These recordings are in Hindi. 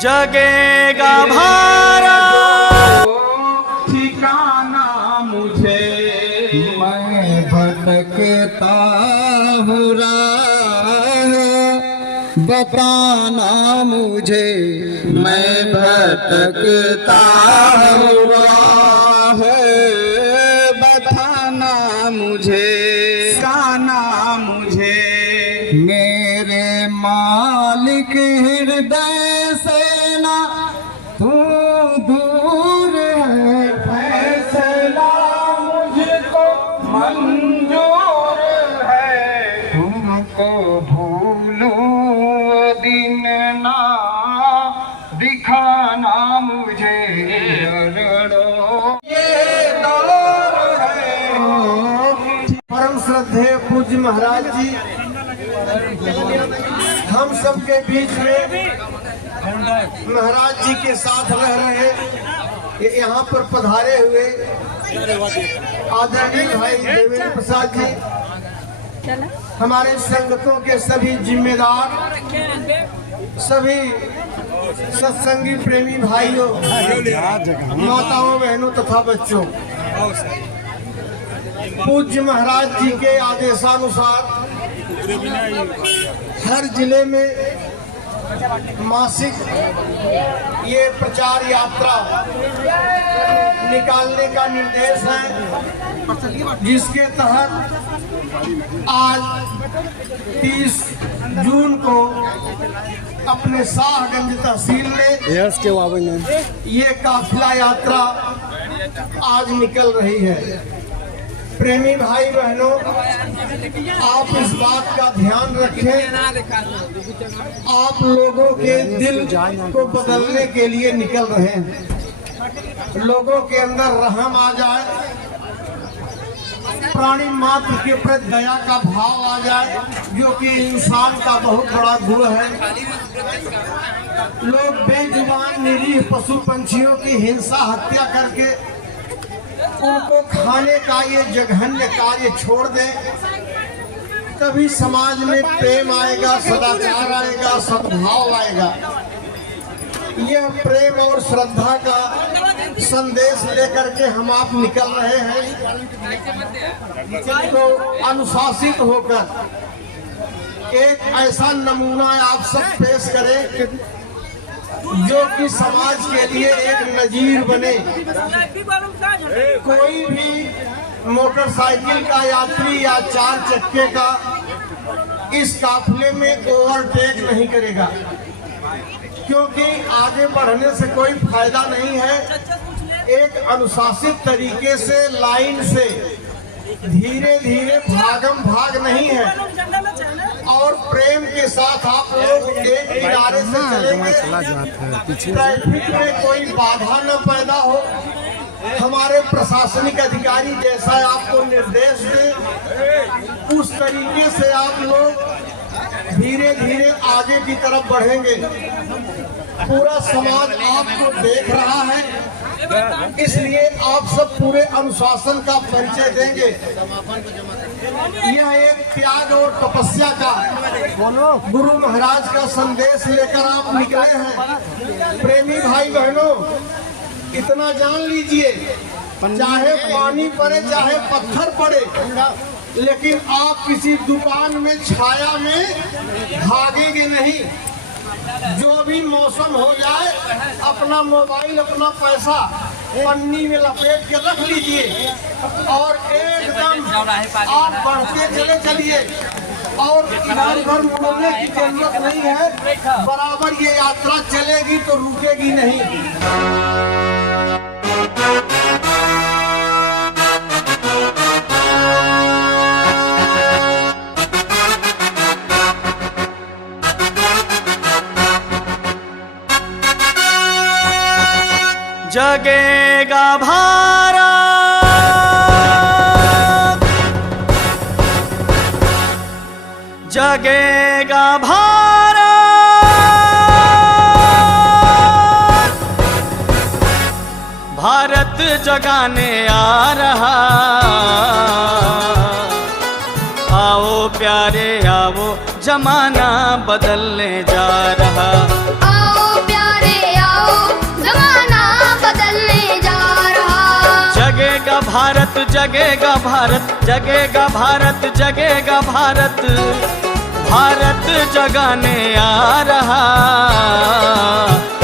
जगेगा भारत ठिकाना मुझे, मैं भटकता हूँ राह बताना मुझे, मैं भटकता हूँ राह बताना मुझे, गाना मुझे। मेरे मालिक हृदय से ना तू दूर है, फैसला मुझको मंजूर है, तुमको भूलूं दिन ना दिखाना मुझे, ये दौर है। परम श्रद्धेय पूज्य महाराज जी हम सबके बीच में महाराज जी के साथ रह रहे यहाँ पर पधारे हुए आदरणीय भाई देवेंद्र प्रसाद जी, हमारे संगतों के सभी जिम्मेदार, सभी सत्संगी प्रेमी भाइयों, माताओं, बहनों तथा बच्चों, पूज्य महाराज जी के आदेशानुसार हर जिले में मासिक ये प्रचार यात्रा निकालने का निर्देश है, जिसके तहत आज 30 जून को अपने शाहगंज तहसील में ये काफिला यात्रा आज निकल रही है। प्रेमी भाई बहनों, आप इस बात का ध्यान रखें, आप लोगों के दिल को बदलने के लिए निकल रहे हैं। लोगों के अंदर रहम आ जाए, प्राणी मात्र के प्रति दया का भाव आ जाए, जो कि इंसान का बहुत बड़ा गुण है। लोग बेजुबान निरीह पशु पंछियों की हिंसा हत्या करके उनको खाने का ये जघन्य कार्य छोड़ दें, तभी समाज में प्रेम आएगा, सदाचार आएगा, सद्भाव आएगा। यह प्रेम और श्रद्धा का संदेश लेकर के हम आप निकल रहे हैं। तो अनुशासित होकर एक ऐसा नमूना आप सब पेश करें जो कि समाज के लिए एक नजीर बने। कोई भी मोटरसाइकिल का यात्री या 4 चक्के का इस काफिले में ओवरटेक नहीं करेगा, क्योंकि आगे बढ़ने से कोई फायदा नहीं है। एक अनुशासित तरीके से लाइन से धीरे धीरे भागम भाग नहीं है, और प्रेम के साथ आप लोग एक किनारे से चलेंगे, ट्रैफिक में कोई बाधा न पैदा हो। हमारे प्रशासनिक अधिकारी जैसा आपको निर्देश दे, उस तरीके से आप लोग धीरे धीरे आगे की तरफ बढ़ेंगे। पूरा समाज आपको देख रहा है, इसलिए आप सब पूरे अनुशासन का परिचय देंगे। यह एक त्याग और तपस्या का गुरु महाराज का संदेश लेकर आप निकले हैं। प्रेमी भाई बहनों, इतना जान लीजिए, चाहे पानी पड़े चाहे पत्थर पड़े, लेकिन आप किसी दुकान में छाया में भागेंगे नहीं। जो भी मौसम हो जाए, अपना मोबाइल, अपना पैसा पन्नी में लपेट के रख लीजिए और एकदम आप बढ़ते चले चलिए, और इधर उधर मुड़ने की जरूरत नहीं है। बराबर ये यात्रा चलेगी तो रुकेगी नहीं। जगेगा भारत जगेगा भारत, भारत जगाने आ रहा। आओ प्यारे आओ, जमाना बदलने जा रहा। आओ प्यारे भारत जगेगा भारत जगेगा भारत जगेगा भारत भारत जगाने आ रहा।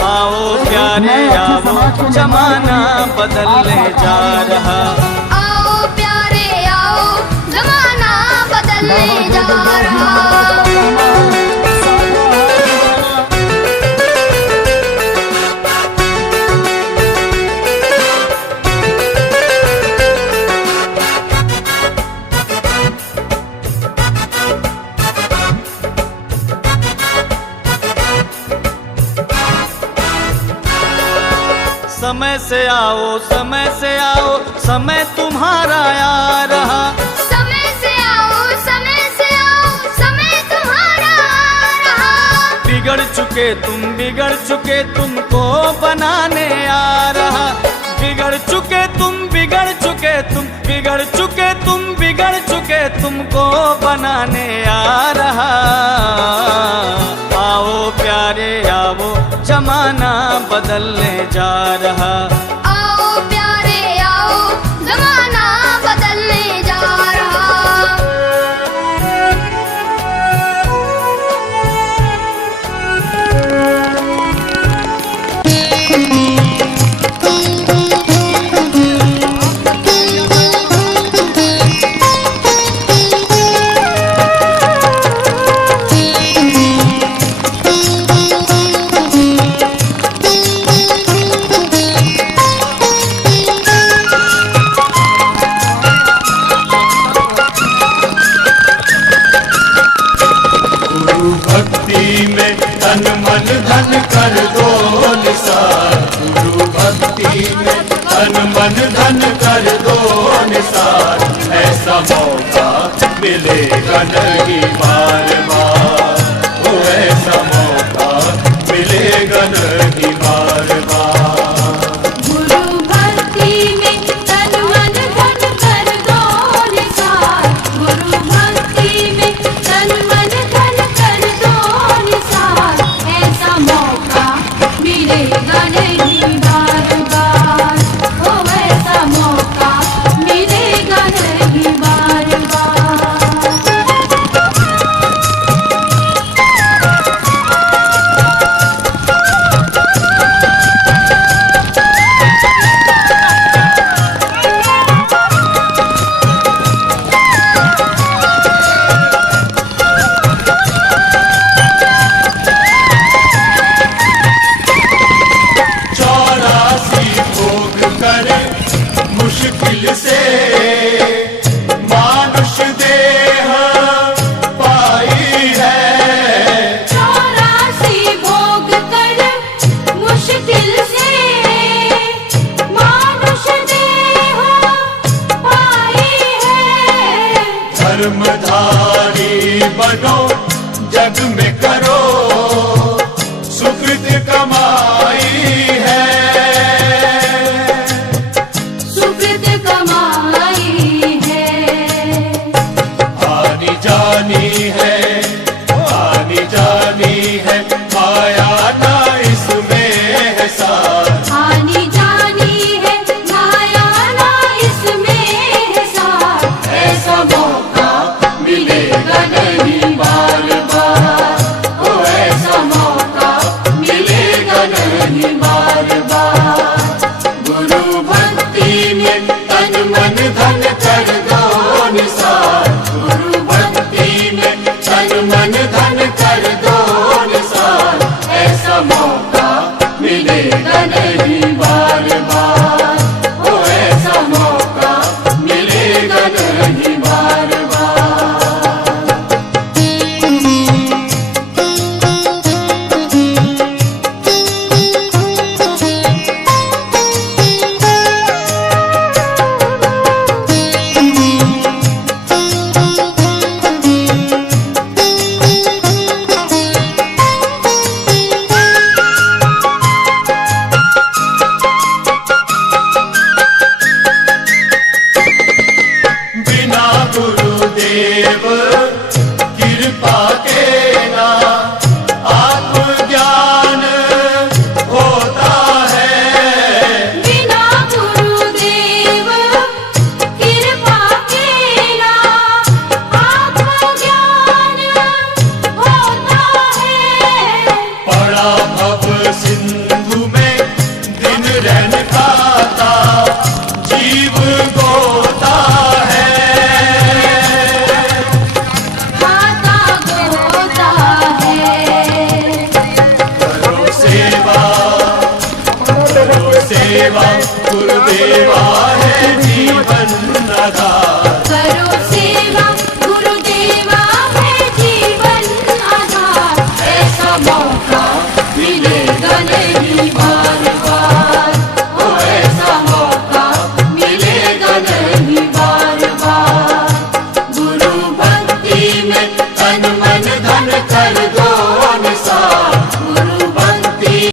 आओ प्यारे आओ जमाना बदलने जा रहा। आओ प्यारे आओ जमाना बदलने जा रहा। समय से आओ समय से आओ समय तुम्हारा आ रहा। समय से आओ समय से आओ समय तुम्हारा आ रहा। बिगड़ चुके तुमको बनाने आ रहा। बिगड़ चुके तुम बिगड़ चुके तुम बिगड़ चुके तुम बिगड़ चुके तुमको बनाने आ रहा। आओ प्यारे आओ जमाना बदलने जा रहा। आओ प्यारे आओ जमाना बदलने जा रहा। तन मन धन कर दो निसार। गुरु भक्ति में तन मन धन कर दो निसार। ऐसा मौका मिलेगा नहीं बार बार। ओ ऐसा मौका मिलेगा नहीं बार बार। गुरु भक्ति में तन मन धन कर दो निसार। गुरु भक्ति में तन मन धन कर दो निसार। ऐसा मौका मिलेगा नहीं बार बार। ओ ऐसा मौका मिलेगा नहीं बार बार। मुश्किल से मानुष देह पाई है। 84 भोग कर मुश्किल से मानुष देह पाई है। धर्मधारी बनो जग में करो सुकृत कमाई है। आनी जानी है माया ना इसमें है सार। आनी जानी है माया ना इसमें है सार। ऐसा मौका मिलेगा नहीं बार बार। ओ गुरुदेवा है जीवन आधार। करो सेवा गुरुदेवा है जीवन आधार। ऐसा मौका मिलेगा नहीं बार बार, ओ ऐसा मौका मिलेगा नहीं बार बार। गुरु भक्ति में तन मन धन कर दो निसार, गुरु भक्ति।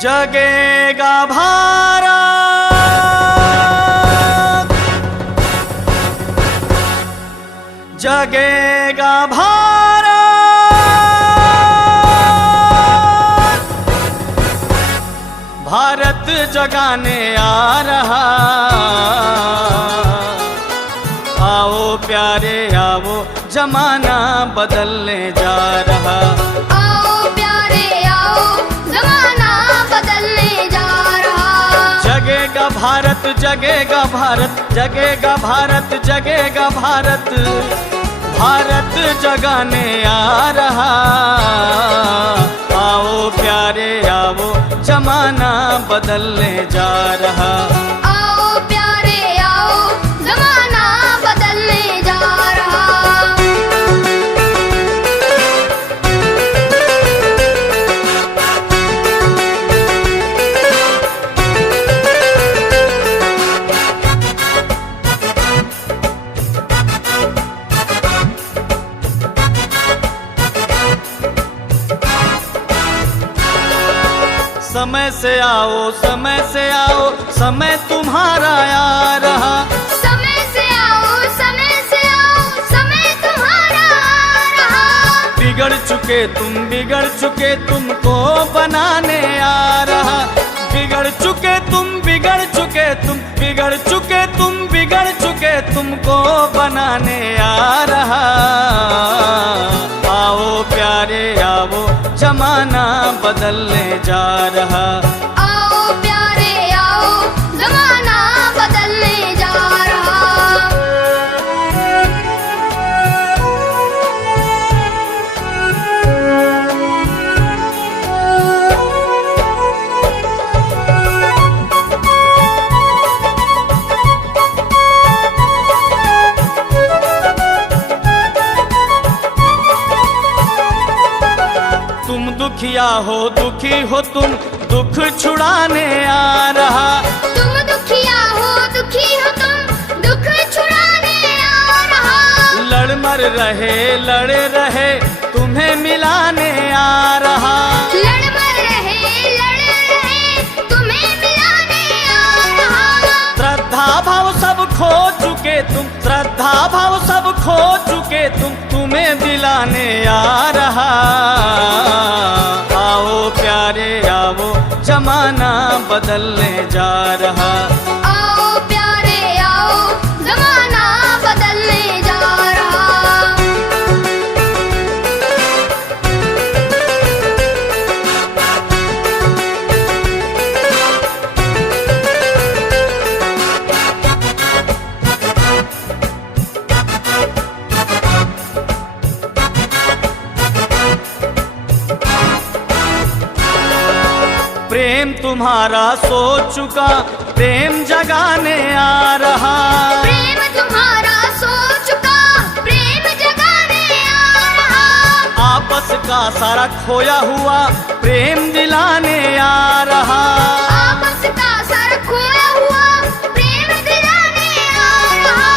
जगेगा भारत, जगेगा भारत, भारत जगाने आ रहा। आओ प्यारे आओ, जमाना बदलने जा रहा। आओ प्यारे आओ, जमाना बदलने जा रहा। जगेगा भारत, जगेगा भारत, जगेगा भारत, जगेगा भारत, भारत जगाने आ रहा। आओ प्यारे आओ, जमाना बदलने जा रहा। आओ प्यारे आओ, जमाना बदलने जा रहा। समय से आओ, समय से आओ, समय तुम्हारा आ रहा। समय से आओ, समय से आओ, समय तुम्हारा आ रहा। बिगड़ चुके तुमको बनाने आ रहा। बिगड़ चुके तुम, बिगड़ चुके तुम, बिगड़ चुके तुम, बिगड़ चुके तुमको बनाने आ रहा। आओ प्यारे आओ, जमाना बदलने जा रहा। आओ प्यारे आओ, जमाना बदलने जा रहा। तुम दुखिया हो, दुखी हो तुम, दुख छुड़ाने आ रहा। तुम दुखिया हो, दुखी हो तुम, दुख छुड़ाने आ रहा। लड़ मर रहे, लड़े रहे, तुम्हें मिलाने आ रहा। लड़ मर रहे, लड़ रहे, तुम्हें मिलाने आ रहा। श्रद्धा भाव सब खो चुके तुम, श्रद्धा भाव सब खो चुके तुम, तुम्हें दिलाने आ रहा। आओ प्यारे आओ, जमाना बदलने जा रहा। आओ प्यारे आओ, जमाना बदलने जा रहा। प्रेम तुम्हारा सो चुका, प्रेम जगाने आ रहा। प्रेम तुम्हारा सो चुका, प्रेम जगाने आ रहा। आपस का सारा खोया हुआ, प्रेम दिलाने आ रहा। आपस का सर खोया हुआ, प्रेम दिलाने आ रहा।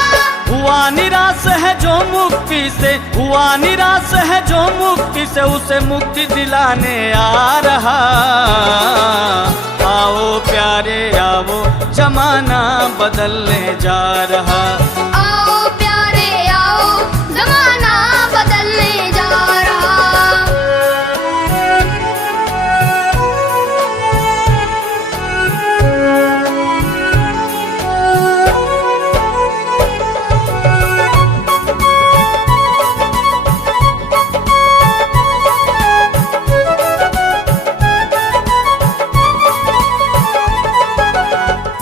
हुआ निराश है जो मुक्ति से, हुआ निराश है जो मुक्ति से, उसे मुक्ति दिलाने आ रहा। आओ प्यारे आओ, जमाना बदलने जा रहा। आओ प्यारे आओ, जमाना बदलने जा रहा।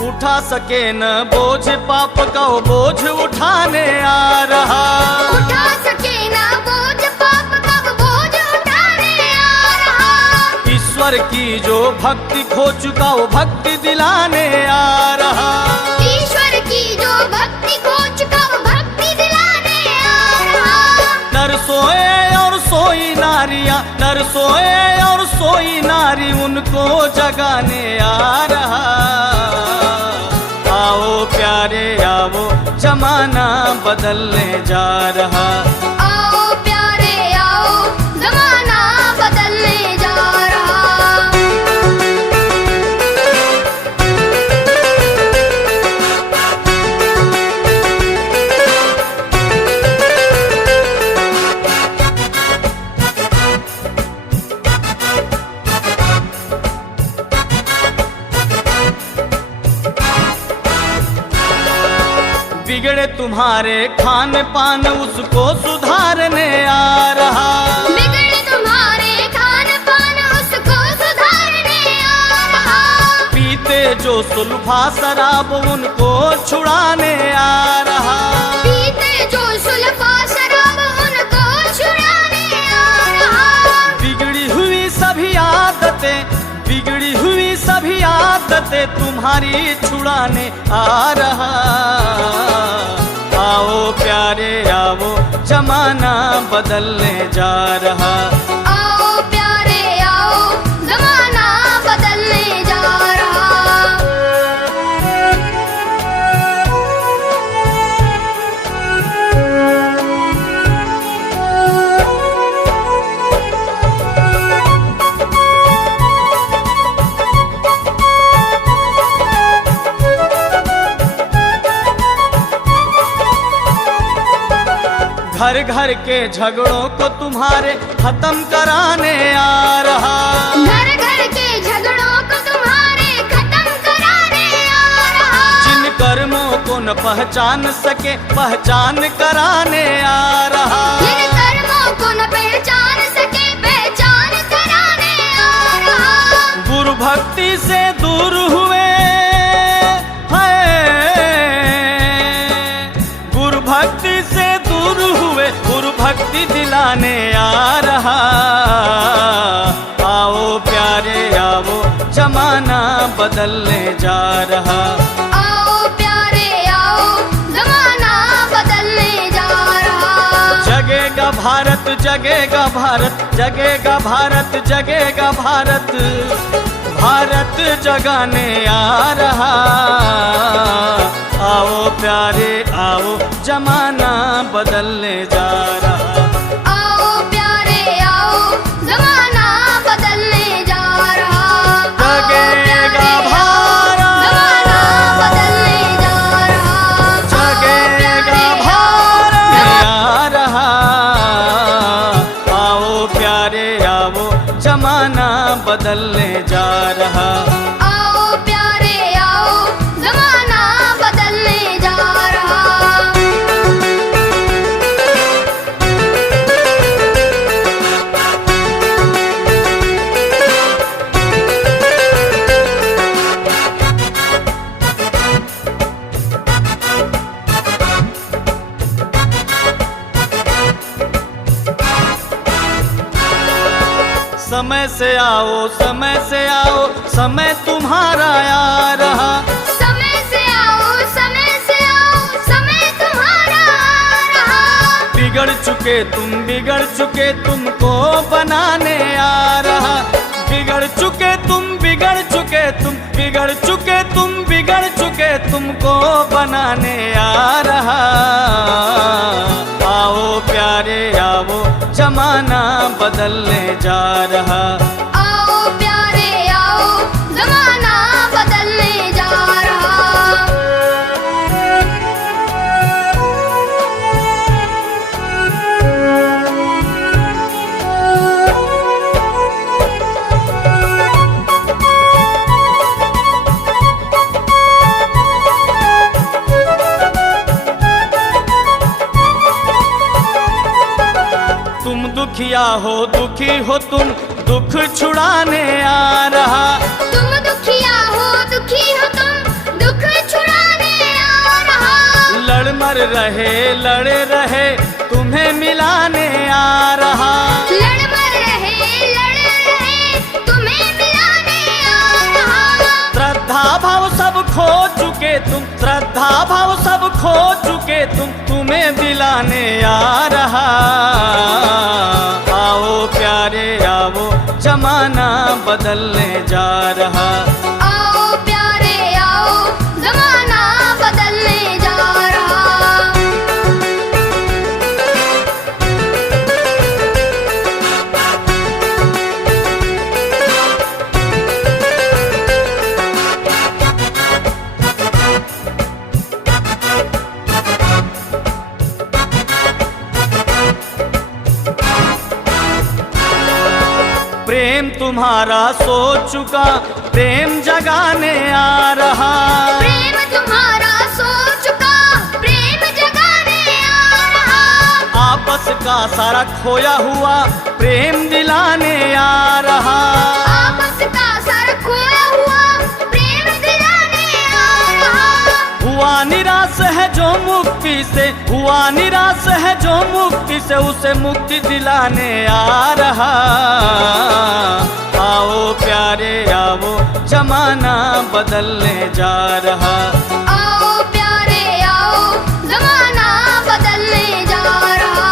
उठा सके न बोझ पाप का, वो बोझ उठाने आ रहा। उठा सके ना बोझ पाप का, वो बोझ उठाने आ रहा। ईश्वर की जो भक्ति खो चुका, वो भक्ति दिलाने आ रहा। ईश्वर की जो भक्ति खो चुका, वो भक्ति दिलाने आ रहा। नर सोए और सोई नारियां, नर सोए और सोई नारी, उनको जगाने आ रहा। आओ प्यारे आओ, जमाना बदलने जा रहा। आओ प्यारे आओ, जमाना बदलने जा रहा। बिगड़े तुम्हारे खान पान उसको सुधारने आ रहा। बिगड़े तुम्हारे खान पान उसको सुधारने आ रहा। पीते जो सुल्फा शराब उनको छुड़ाने आ रहा। पीते जो सुल्फा शराब उनको छुड़ाने आ रहा। बिगड़ी हुई सभी आदतें, बिगड़ी हुई सभी आदतें तुम्हारी छुड़ाने आ रहा। आओ प्यारे आओ, जमाना बदलने जा रहा। आओ प्यारे आओ, जमाना बदलने जा रहा। घर घर के झगड़ों को तुम्हारे खत्म कराने आ रहा। घर घर के झगड़ों को तुम्हारे खत्म कराने आ रहा। जिन कर्मों को न पहचान सके पहचान कराने आ रहा। जिन कर्मों को न पहचान सके पहचान कराने आ रहा। गुरु भक्ति से दूर हुए हैं, गुरु भक्ति से दूर हुए, गुरु भक्ति दिलाने आ रहा। आओ प्यारे आओ, जमाना बदलने जा रहा। आओ प्यारे आओ, जमाना बदलने जा रहा। जगेगा भारत जगेगा भारत, जगेगा भारत जगेगा भारत, भारत जगाने आ रहा। आओ प्यारे आओ, जमाना बदलने जा रहा। आओ प्यारे आओ, जमाना बदलने जा रहा। जगेगा भारत, जमाना बदलने जा रहा। जगेगा भारत आ रहा। आओ प्यारे आओ, जमाना बदलने जा रहा। आओ प्यारे आओ, जमाना बदलने जा रहा। समय से आओ समय से आओ, समय तुम्हारा आ रहा। समय से आओ समय से आओ, समय तुम्हारा आ रहा। बिगड़ चुके तुमको बनाने आ रहा। बिगड़ चुके तुम बिगड़ चुके तुमको बनाने आ रहा। आओ प्यारे आओ, जमाना बदलने जा रहा। आओ प्यारे आओ, जमाना बदलने जा रहा। तुम दुखिया हो दुखी हो तुम, दुख छुड़ाने आ रहा। तुम दुखिया हो दुखी हो तुम, दुख छुड़ाने आ रहा। लड़ मर रहे लड़े रहे, तुम्हें मिलाने आ रहा। लड़ मर रहे तुम्हें मिलाने आ रहा। श्रद्धा भाव सब खो चुके तुम, श्रद्धा भाव सब खो चुके तुम, तुम्हें दिलाने आ रहा। आओ प्यारे आओ, जमाना बदलने जा रहा। आओ प्यारे आओ, जमाना बदलने जा रहा। प्रेम तुम्हारा सो चुका, प्रेम जगाने आ रहा। प्रेम तुम्हारा सो चुका, प्रेम आपस का सारा खोया हुआ प्रेम दिलाने आ रहा। आपस का सारा खोया हुआ प्रेम दिलाने आ रहा। हुआ निराश है जो मुक्ति से, हुआ निराश है जो मुक्ति से, उसे मुक्ति दिलाने आ रहा। आओ प्यारे आओ, जमाना बदलने जा रहा। आओ प्यारे आओ, जमाना बदलने जा रहा।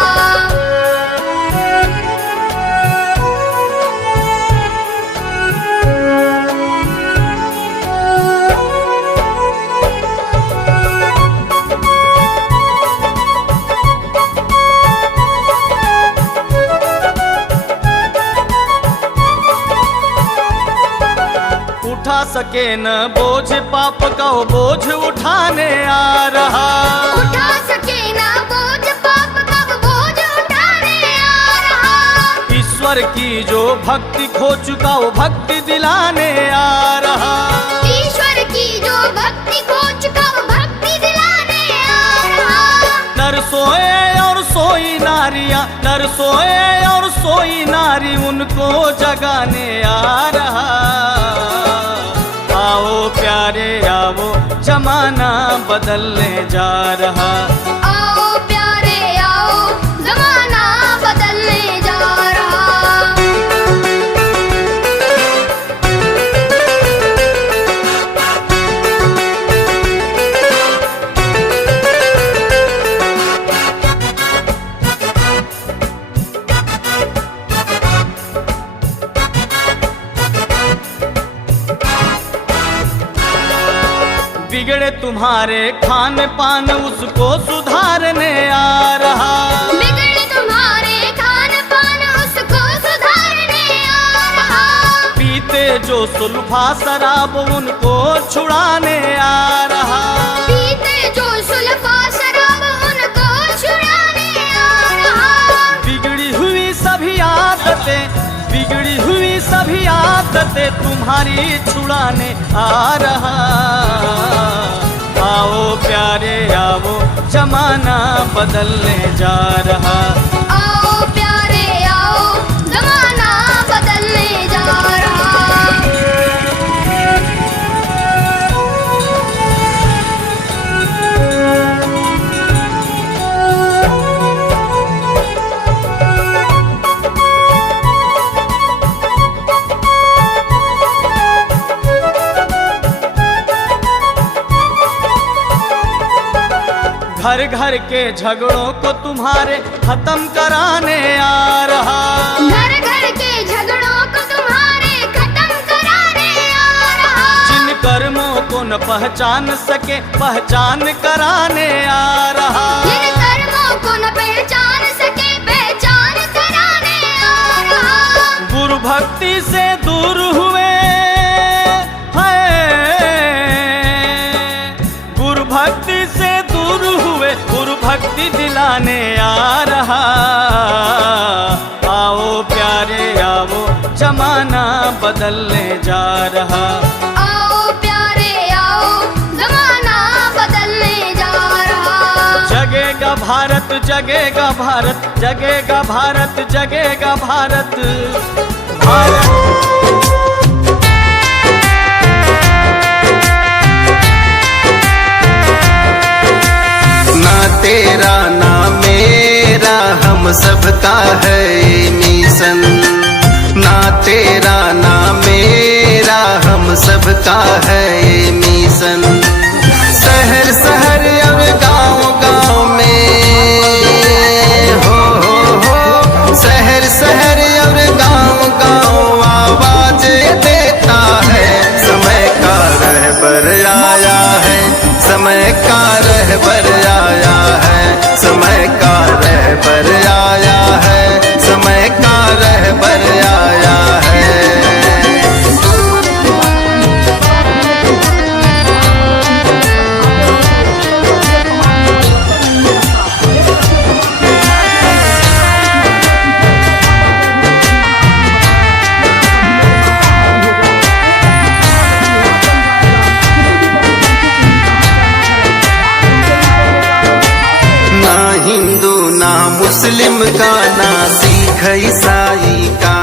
उठा सके न बोझ पाप का वो बोझ उठाने आ रहा। उठा सके ना बोझ पाप का वो बोझ उठाने आ रहा। ईश्वर की जो भक्ति खो चुका वो भक्ति दिलाने आ रहा। ईश्वर की जो भक्ति खो चुका वो भक्ति दिलाने आ रहा। नर सोए और सोई नारियां, नर सोए और सोई नारी, उनको जगाने आ रहा। आओ प्यारे आओ, जमाना बदलने जा रहा। आओ प्यारे आओ, जमाना बदलने जा रहा। बिगड़े तुम्हारे खान पान उसको सुधारने आ रहा। बिगड़े तुम्हारे खान पान उसको सुधारने आ रहा। पीते जो सुल्फा शराब उनको छुड़ाने आ रहा। पीते जो सुल्फा शराब उनको छुड़ाने आ रहा। बिगड़ी हुई सभी आदतें, बिगड़ी हुई सभी आदतें तुम्हारी छुड़ाने आ रहा। आओ प्यारे आओ, जमाना बदलने जा रहा। आओ प्यारे आओ, जमाना बदलने जा रहा। घर घर के झगड़ों को तुम्हारे खत्म कराने आ रहा। घर घर के झगड़ों को तुम्हारे खत्म कराने आ रहा। जिन कर्मों को न पहचान सके पहचान कराने आ रहा। जिन कर्मों को न पहचान सके पहचान कराने आ रहा। गुरु भक्ति से दूर हुए हैं, गुरु भक्ति से दूर हुए, गुरु भक्ति दिलाने आ रहा। आओ प्यारे आओ, जमाना बदलने जा रहा। आओ प्यारे आओ, जमाना बदलने जा रहा। जगेगा भारत जगेगा भारत, जगेगा भारत जगेगा भारत, भारत। ना तेरा ना मेरा हम सबका है मिशन। ना तेरा ना मेरा हम सबका है मिशन। शहर शहर और गांव गांव में हो शहर शहर और गांव गांव आवाज देता है। समय का रहबर आया है, समय का रहबर आया है, समय का रहबर आया है, समय का रहबर आया है। मुस्लिम का ना सिख ईसाई का,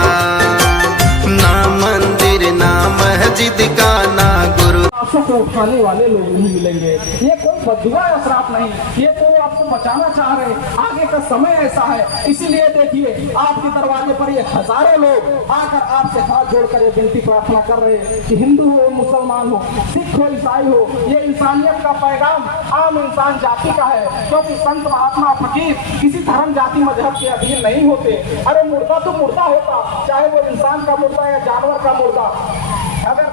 ना मंदिर ना मस्जिद का, ना गुरु। आंसू को उठाने वाले लोग नहीं मिलेंगे। ये कोई बददुआ या श्राप नहीं, ये तो आपको बचाना चाह रहे। आगे का समय ऐसा है, इसीलिए देखिए आपके दरवाजे पर ये हजारों लोग आकर आपसे हाथ जोड़कर ये विनती प्रार्थना कर रहे हैं कि हिंदू हो, मुसलमान हो, सिख हो, ईसाई हो, ये इंसानियत का पैगाम आम इंसान जाति का है। क्योंकि संत महात्मा फकीर किसी धर्म जाति मजहब के अधीन नहीं होते। अरे मुर्दा तो मुर्दा होता, चाहे वो इंसान का मुर्दा या जानवर का मुर्दा। अगर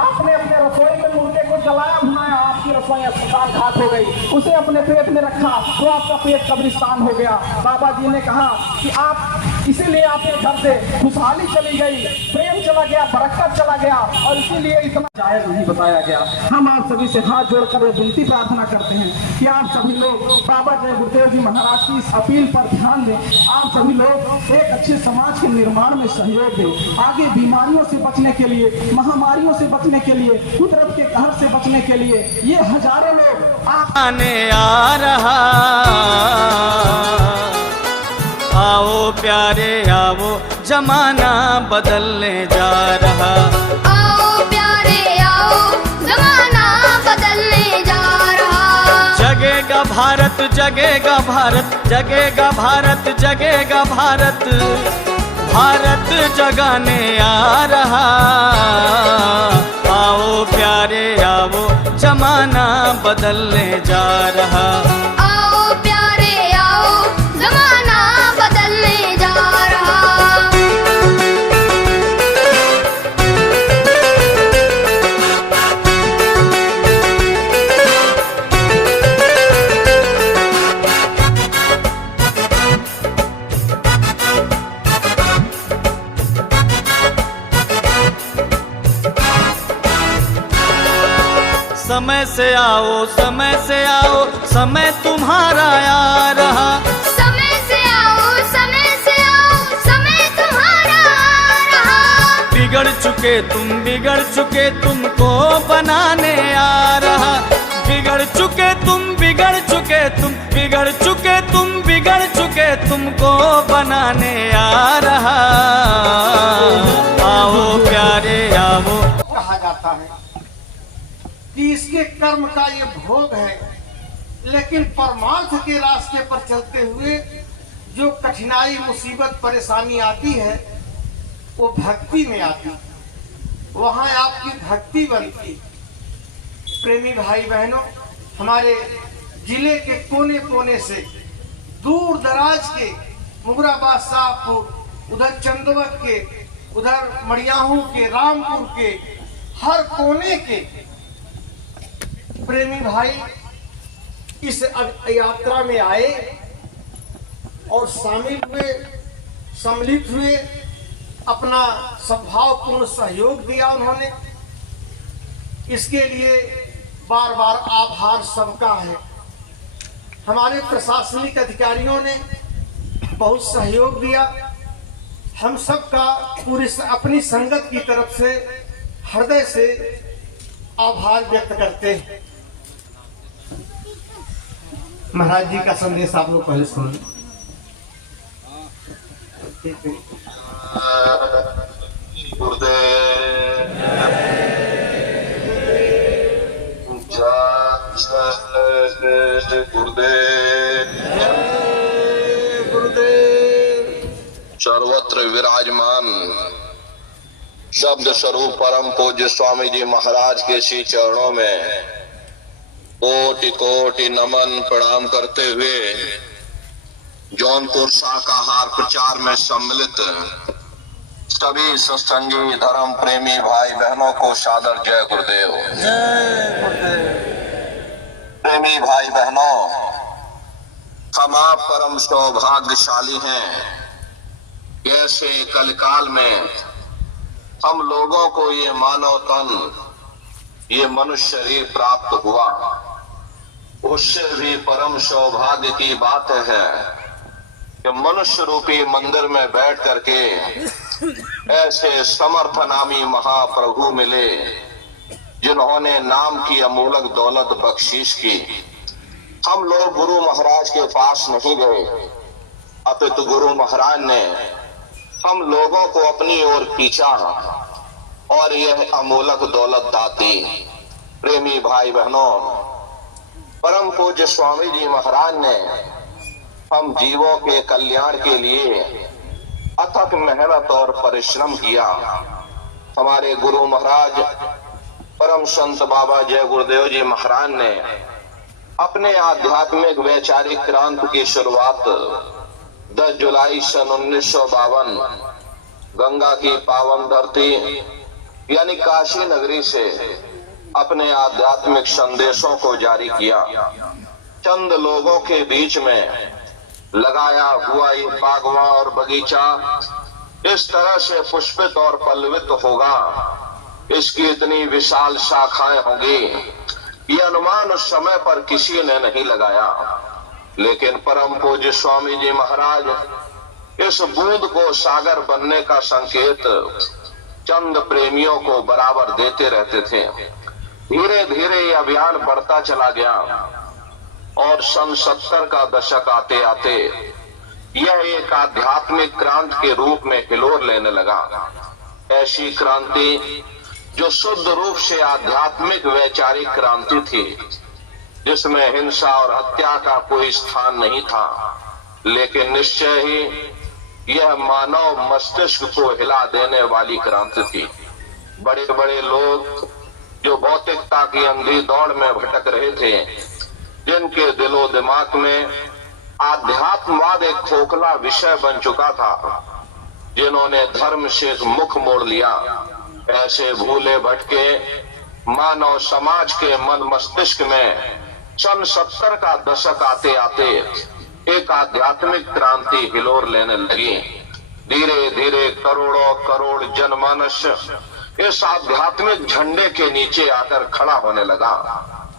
आपने अपने रसोई में मुर्दे को जलाया भुनाया, आपकी रसोई अस्पताल घाट हो गई, उसे अपने पेट में रखा तो आपका पेट कब्रिस्तान हो गया। बाबा जी ने कहा कि आप इसीलिए आपके घर से खुशहाली चली गई, प्रेम चला गया, बरकत चला गया, और इसीलिए इतना जायज नहीं बताया गया। हम आप सभी से हाथ जोड़कर विनती प्रार्थना करते हैं कि आप सभी लोग बाबा जय गुरुदेव जी महाराज की इस अपील पर ध्यान दें। आप सभी लोग एक अच्छे समाज के निर्माण में सहयोग दें। आगे बीमारियों से बचने के लिए, महामारियों से बचने के लिए, कुदरत के कहर से बचने के लिए ये हजारों लोग आने आ रहा। आओ प्यारे आओ, जमाना बदलने जा रहा। आओ प्यारे आओ, जमाना बदलने जा रहा। जगेगा भारत, जगेगा भारत, जगेगा भारत, जगेगा भारत, भारत जगाने आ रहा। आओ प्यारे आओ, जमाना बदलने जा रहा। आओ प्यारे आओ, जमाना बदलने जा रहा। समय से आओ, समय से आओ, समय तुम्हारा आ रहा। समय से आओ, समय से आओ, समय तुम्हारा आ रहा। बिगड़ चुके तुमको बनाने आ रहा। बिगड़ चुके तुम, बिगड़ चुके तुम, बिगड़ चुके तुम, बिगड़ चुके तुमको बनाने आ रहा। आओ प्यारे आओ। कहा जाता है कि इसके कर्म का ये भोग है, लेकिन परमार्थ के रास्ते पर चलते हुए जो कठिनाई, मुसीबत, परेशानी आती है वो भक्ति में आती, वहां आपकी भक्ति बनती। प्रेमी भाई बहनों, हमारे जिले के कोने कोने से, दूर दराज के, मुगराबाद, शाहपुर, उधर चंदवत के, उधर मड़ियाहू के, रामपुर के, हर कोने के प्रेमी भाई इस यात्रा में आए और शामिल हुए, सम्मिलित हुए, अपना सद्भावपूर्ण सहयोग दिया उन्होंने। इसके लिए बार बार आभार सबका है। हमारे प्रशासनिक अधिकारियों ने बहुत सहयोग दिया। हम सबका पूरी अपनी संगत की तरफ से हृदय से आभार व्यक्त करते हैं। महाराज जी का संदेश आप लोग पहले सुन। सर्वत्र विराजमान शब्द स्वरूप परम पूज्य स्वामी जी महाराज के श्री चरणों में कोटि कोटि नमन प्रणाम करते हुए जौनपुर शाकाहार प्रचार में सम्मिलित सभी सत्संगी धर्म प्रेमी भाई बहनों को सादर जय गुरुदेव। प्रेमी भाई बहनों, हम आप परम सौभाग्यशाली हैं। ऐसे कलकाल में हम लोगों को ये मानव तन, ये मनुष्य शरीर प्राप्त हुआ, उससे भी परम सौभाग्य की बात है कि मनुष्य रूपी मंदिर में बैठ करके ऐसे समर्थ नामी महाप्रभु मिले जिन्होंने नाम की अमूलक दौलत बख्शीश की। हम लोग गुरु महाराज के पास नहीं गए, अपितु गुरु महाराज ने हम लोगों को अपनी ओर खींचा और यह अमूलक दौलत दाती। प्रेमी भाई बहनों, परम पूज्य स्वामी जी महाराज ने हम जीवों के कल्याण के लिए अथक मेहनत और परिश्रम किया। हमारे गुरु महाराज परम संत बाबा जय गुरुदेव जी महाराज ने अपने आध्यात्मिक वैचारिक क्रांति की शुरुआत 10 जुलाई सन 1952 गंगा की पावन धरती यानी काशी नगरी से अपने आध्यात्मिक संदेशों को जारी किया। चंद लोगों के बीच में लगाया हुआ ये बागवा और बगीचा इस तरह से पुष्पित और पल्लवित होगा, इसकी इतनी विशाल शाखाएं होंगी, ये अनुमान उस समय पर किसी ने नहीं लगाया। लेकिन परम पूज्य स्वामी जी महाराज इस बूंद को सागर बनने का संकेत चंद प्रेमियों को बराबर देते रहते थे। धीरे धीरे ये अभियान बढ़ता चला गया और सन 70 का दशक आते आते यह एक आध्यात्मिक क्रांति के रूप में हिलोर लेने लगा। ऐसी क्रांति जो शुद्ध रूप से आध्यात्मिक वैचारिक क्रांति थी, जिसमें हिंसा और हत्या का कोई स्थान नहीं था, लेकिन निश्चय ही यह मानव मस्तिष्क को हिला देने वाली क्रांति थी। बड़े बड़े लोग जो भौतिकता की अंधी दौड़ में भटक रहे थे, जिनके दिलो दिमाग में आध्यात्मवाद एक खोखला विषय बन चुका था, जिन्होंने धर्म से मुख मोड़ लिया, ऐसे भूले भटके मानव समाज के मन मस्तिष्क में सन 70 का दशक आते आते एक आध्यात्मिक क्रांति हिलोर लेने लगी। धीरे धीरे करोड़ों करोड़ जनमानस इस आध्यात्मिक झंडे के नीचे आकर खड़ा होने लगा।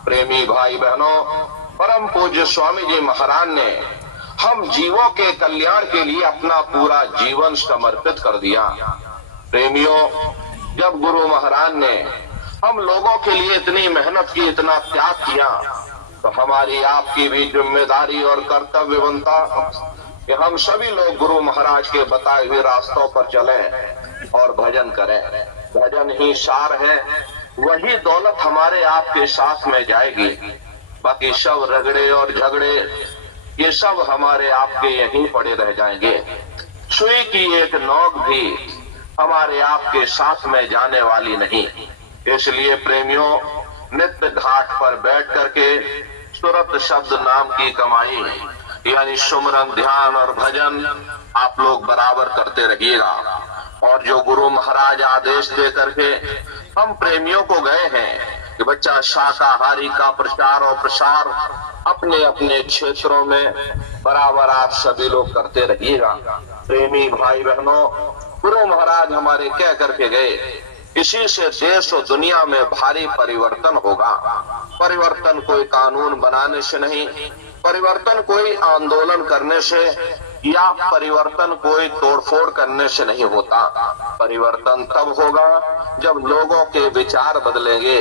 प्रेमी भाई बहनों, परम पूज्य स्वामी जी महाराज ने हम जीवों के कल्याण के लिए अपना पूरा जीवन समर्पित कर दिया। प्रेमियों, जब गुरु महाराज ने हम लोगों के लिए इतनी मेहनत की, इतना त्याग किया, तो हमारी आपकी भी जिम्मेदारी और कर्तव्य बनता कि हम सभी लोग गुरु महाराज के बताए हुए रास्तों पर चलें और भजन करें। भजन ही सार है, वही दौलत हमारे आपके साथ में जाएगी। बाकी सब रगड़े और झगड़े ये सब हमारे आपके यहीं पड़े रह जाएंगे। सुई की एक नोक भी हमारे आपके साथ में जाने वाली नहीं। इसलिए प्रेमियों, नित्य घाट पर बैठ करके सुरत शब्द नाम की कमाई यानी सुमरन, ध्यान और भजन आप लोग बराबर करते रहिएगा। और जो गुरु महाराज आदेश दे करके हम प्रेमियों को गए हैं कि बच्चा शाकाहारी का प्रचार और प्रसार अपने अपने क्षेत्रों में बराबर आप सभी लोग करते रहिएगा। प्रेमी भाई बहनों, गुरु महाराज हमारे कह करके गए, इसी से देश और दुनिया में भारी परिवर्तन होगा। परिवर्तन कोई कानून बनाने से नहीं, परिवर्तन कोई आंदोलन करने से या परिवर्तन कोई तोड़फोड़ करने से नहीं होता। परिवर्तन तब होगा जब लोगों के विचार बदलेंगे,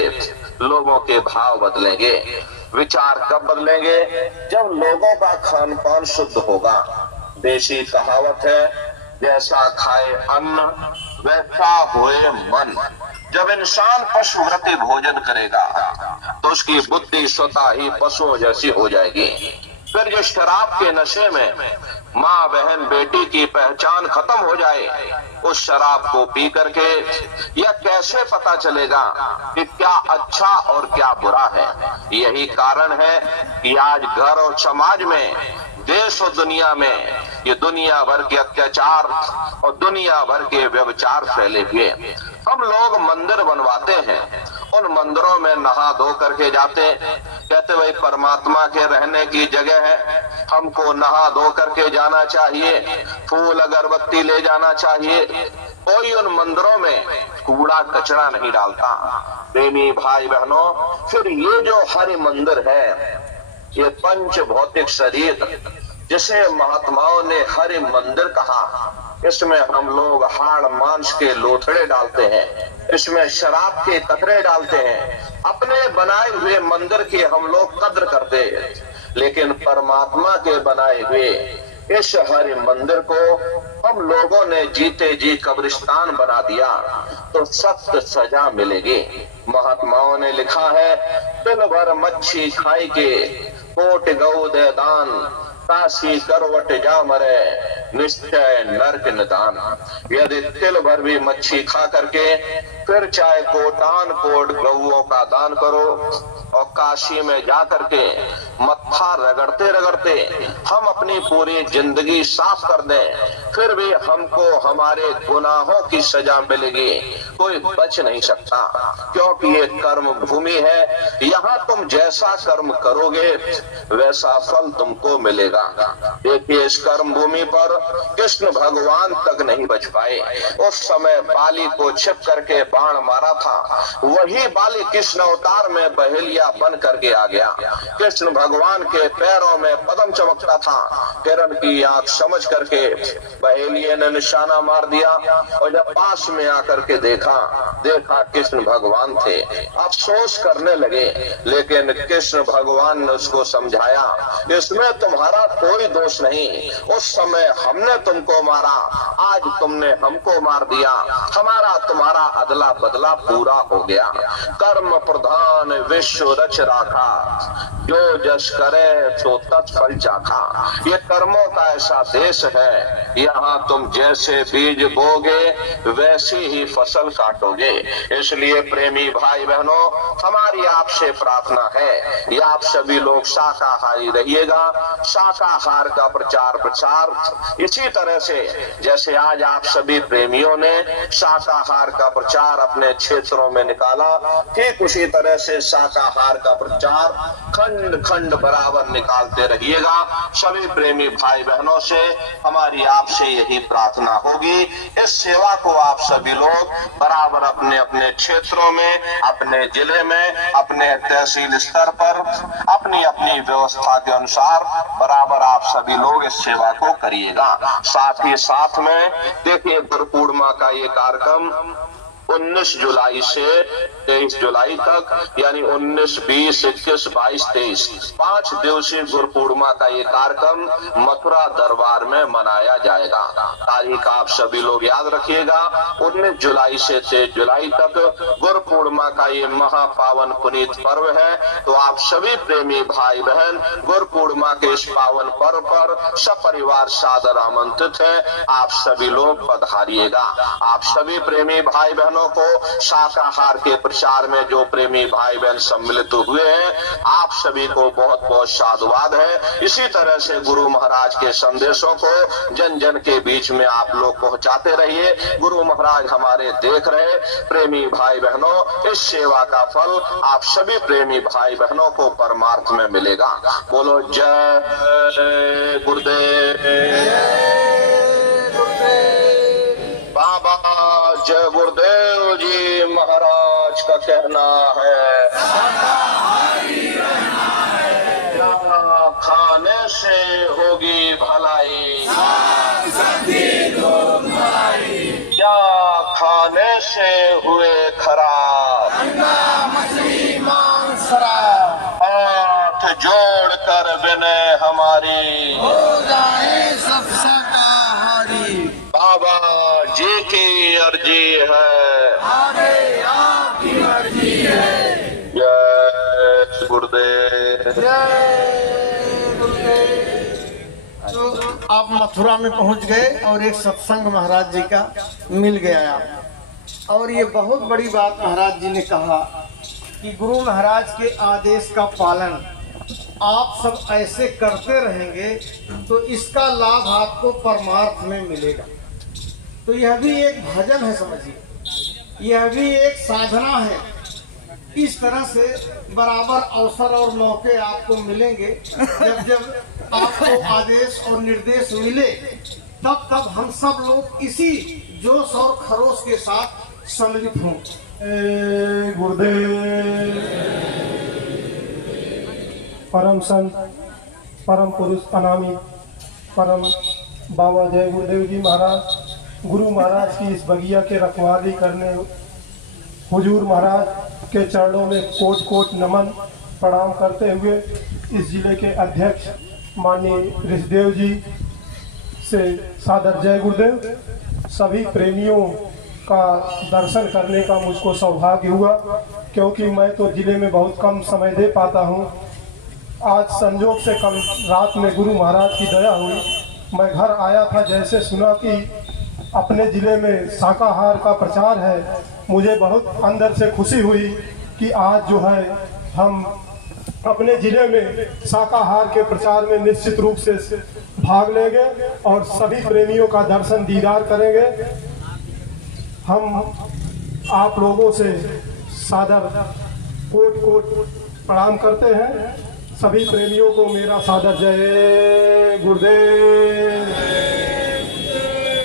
लोगों के भाव बदलेंगे। विचार कब बदलेंगे? जब लोगों का खान पान शुद्ध होगा। देशी कहावत है, जैसा खाए अन्न वैसा होए मन। जब इंसान पशुव्रती भोजन करेगा तो उसकी बुद्धि स्वतः ही पशुओं जैसी हो जाएगी। फिर जो शराब के नशे में माँ बहन बेटी की पहचान खत्म हो जाए, उस शराब को पी करके यह कैसे पता चलेगा कि क्या अच्छा और क्या बुरा है? यही कारण है कि आज घर और समाज में, देश और दुनिया में ये दुनिया भर के अत्याचार और दुनिया भर के व्यभिचार फैले हुए। हम लोग मंदिर बनवाते हैं, उन मंदिरों में नहा धो करके जाते, कहते भाई परमात्मा के रहने की जगह है, हमको नहा धो करके जाना चाहिए, फूल अगरबत्ती ले जाना चाहिए। कोई उन मंदिरों में कूड़ा कचरा नहीं डालता। प्रेमी भाई बहनों, फिर ये जो हरि मंदिर है, ये पंच भौतिक शरीर जिसे महात्माओं ने हरि मंदिर कहा, इसमें हम लोग हाड़ मांस के लोथड़े डालते हैं, इसमें शराब के कतरे डालते हैं, अपने बनाए हुए मंदिर की हम लोग कद्र करते हैं। लेकिन परमात्मा के बनाए हुए इस हरि मंदिर को हम लोगों ने जीते जी कब्रिस्तान बना दिया तो सख्त सजा मिलेगी। महात्माओं ने लिखा है, तिल भर मच्छी खाई के कोट गौ दे दान, काशी करवट जा मरे निश्चय नरक निदान। यदि तिल भर भी मच्छी खा करके फिर चाहे कोटान कोट गौओं का दान करो और काशी में जा करके मत्था रगड़ते रगड़ते हम अपनी पूरी जिंदगी साफ कर दें, फिर भी हमको हमारे गुनाहों की सजा मिलेगी, कोई बच नहीं सकता। क्योंकि ये कर्म भूमि है, यहाँ तुम जैसा कर्म करोगे वैसा फल तुमको मिलेगा। देखिए, इस कर्म भूमि पर कृष्ण भगवान तक नहीं बच पाए। उस समय बाली को छिप करके बाण मारा था, वही बाली कृष्ण अवतार में बहेलिया बन करके आ गया। कृष्ण भगवान के पैरों में पद्म चमकता था, किरण की आंख समझ करके बहेलिये ने निशाना मार दिया और जब पास में आकर के देखा कृष्ण भगवान थे। अफसोस करने लगे, लेकिन कृष्ण भगवान ने उसको समझाया, इसमें तुम्हारा कोई दोष नहीं, उस समय हमने तुमको मारा, आज तुमने हमको मार दिया, हमारा तुम्हारा अदला बदला पूरा हो गया। कर्म प्रधान विश्व रच राखा, जो जस करे सो तत्फल चाखा। ये कर्मों का ऐसा देश है, यहाँ तुम जैसे बीज बोगे वैसी ही फसल काटोगे। इसलिए प्रेमी भाई बहनों, हमारी आपसे प्रार्थना है, या आप सभी लोग शाकाहारी रहिएगा। शाकाहार का प्रचार प्रसार इसी तरह से जैसे आज आप सभी प्रेमियों ने शाकाहार का प्रचार अपने क्षेत्रों में निकाला, ठीक उसी तरह से शाकाहार का प्रचार खंड खंड बराबर निकालते रहिएगा। सभी प्रेमी भाई बहनों से हमारी आपसे यही प्रार्थना होगी, इस सेवा को आप सभी लोग बराबर अपने अपने क्षेत्रों में, अपने जिले में, अपने तहसील स्तर पर अपनी अपनी व्यवस्था के अनुसार बराबर आप सभी लोग इस सेवा को करिएगा। साथ ही साथ में देखिए, गुरु पूर्णिमा का ये कार्यक्रम 19 जुलाई से 23 जुलाई तक, यानी 19, 20, 21, 22, 23 5 दिवसीय गुरु पूर्णिमा का ये कार्यक्रम मथुरा दरबार में मनाया जाएगा। तारीख आप सभी लोग याद रखिएगा, 19 जुलाई से 23 जुलाई तक गुरु पूर्णिमा का ये महापावन पुनीत पर्व है। तो आप सभी प्रेमी भाई बहन गुरु पूर्णिमा के इस पावन पर्व पर सपरिवार सादर आमंत्रित है, आप सभी लोग पधारिएगा। आप सभी प्रेमी भाई बहनों को शाकाहार के प्रचार में जो प्रेमी भाई बहन सम्मिलित हुए हैं, आप सभी को बहुत बहुत साधुवाद है। इसी तरह से गुरु महाराज के संदेशों को जन जन के बीच में आप लोग पहुंचाते रहिए। गुरु महाराज हमारे देख रहे प्रेमी भाई बहनों, इस सेवा का फल आप सभी प्रेमी भाई बहनों को परमार्थ में मिलेगा। बोलो जय गुरुदेव। बाबा जय गुरुदेव जी महाराज का कहना है, क्या खाने से होगी भलाई, क्या खाने से हुए खराब, हाथ जोड़ कर बिने हमारी हो जाए सब शाकाहारी। बाबा जी की अर्जी है, आगे आपकी मर्जी है। जय गुरुदेव। तो आप मथुरा में पहुंच गए और एक सत्संग महाराज जी का मिल गया आप, और ये बहुत बड़ी बात महाराज जी ने कहा कि गुरु महाराज के आदेश का पालन आप सब ऐसे करते रहेंगे तो इसका लाभ आपको परमार्थ में मिलेगा। तो यह भी एक भजन है, समझिए, यह भी एक साधना है। इस तरह से बराबर अवसर और मौके आपको मिलेंगे, जब जब आपको आदेश और निर्देश मिले तब तब हम सब लोग इसी जोश और खरोश के साथ सम्मिलित हों। गुरुदेव। परम संत, परम पुरुष अनामी परम बाबा जय गुरुदेव जी महाराज, गुरु महाराज की इस बगिया के रखवाली करने हुजूर महाराज के चरणों में कोट कोट नमन प्रणाम करते हुए इस जिले के अध्यक्ष माननीय ऋषिदेव जी, से सादर जय गुरुदेव। सभी प्रेमियों का दर्शन करने का मुझको सौभाग्य हुआ, क्योंकि मैं तो जिले में बहुत कम समय दे पाता हूँ। आज संजोग से कल रात में गुरु महाराज की दया हुई, मैं घर आया था, जैसे सुना कि अपने ज़िले में शाकाहार का प्रचार है, मुझे बहुत अंदर से खुशी हुई कि आज जो है हम अपने ज़िले में शाकाहार के प्रचार में निश्चित रूप से भाग लेंगे और सभी प्रेमियों का दर्शन दीदार करेंगे। हम आप लोगों से सादर कोट कोट प्रणाम करते हैं। सभी प्रेमियों को मेरा सादर जय गुरुदेव।